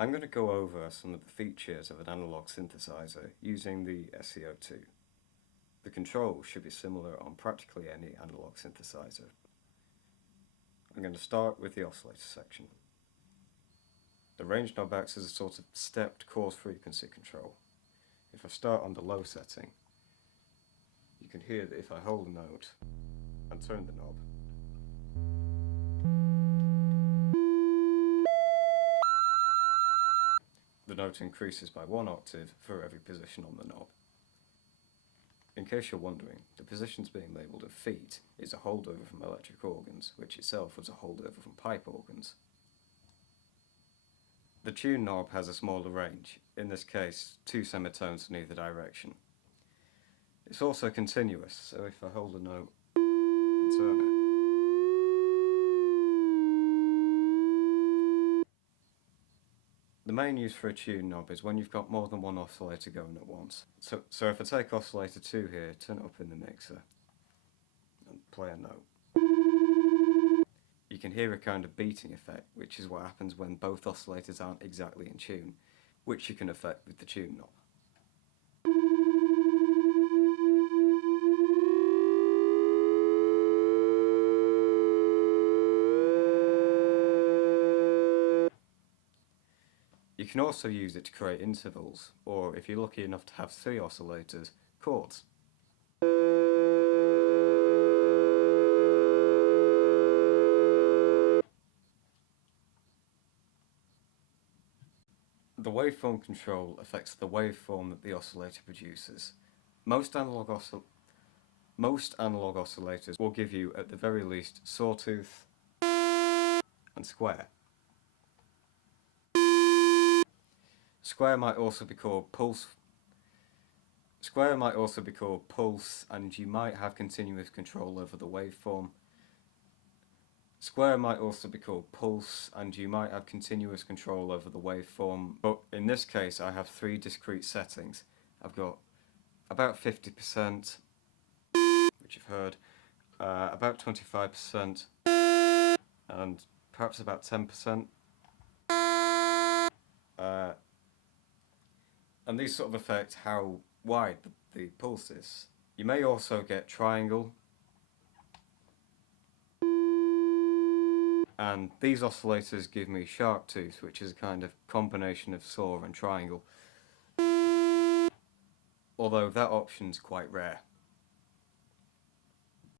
I'm going to go over some of the features of an analog synthesizer using the SCO2. The controls should be similar on practically any analog synthesizer. I'm going to start with the oscillator section. The range knob acts as a sort of stepped coarse frequency control. If I start on the low setting, you can hear that if I hold a note and turn the knob, the note increases by 1 octave for every position on the knob. In case you're wondering, the positions being labelled as feet is a holdover from electric organs, which itself was a holdover from pipe organs. The tune knob has a smaller range, in this case 2 semitones in either direction. It's also continuous, so if I hold a note and turn it, the main use for a tune knob is when you've got more than one oscillator going at once. So if I take oscillator 2 here, turn it up in the mixer, and play a note, you can hear a kind of beating effect, which is what happens when both oscillators aren't exactly in tune, which you can affect with the tune knob. You can also use it to create intervals, or if you're lucky enough to have 3 oscillators, chords. The waveform control affects the waveform that the oscillator produces. Most analog oscillators will give you, at the very least, sawtooth and square. Square might also be called pulse, and you might have continuous control over the waveform. Square might also be called pulse, and you might have continuous control over the waveform, but in this case I have 3 discrete settings. I've got about 50%, which you've heard, about 25%, and perhaps about 10%. And these sort of affect how wide the pulse is. You may also get triangle, and these oscillators give me sharp tooth, which is a kind of combination of saw and triangle, although that option's quite rare.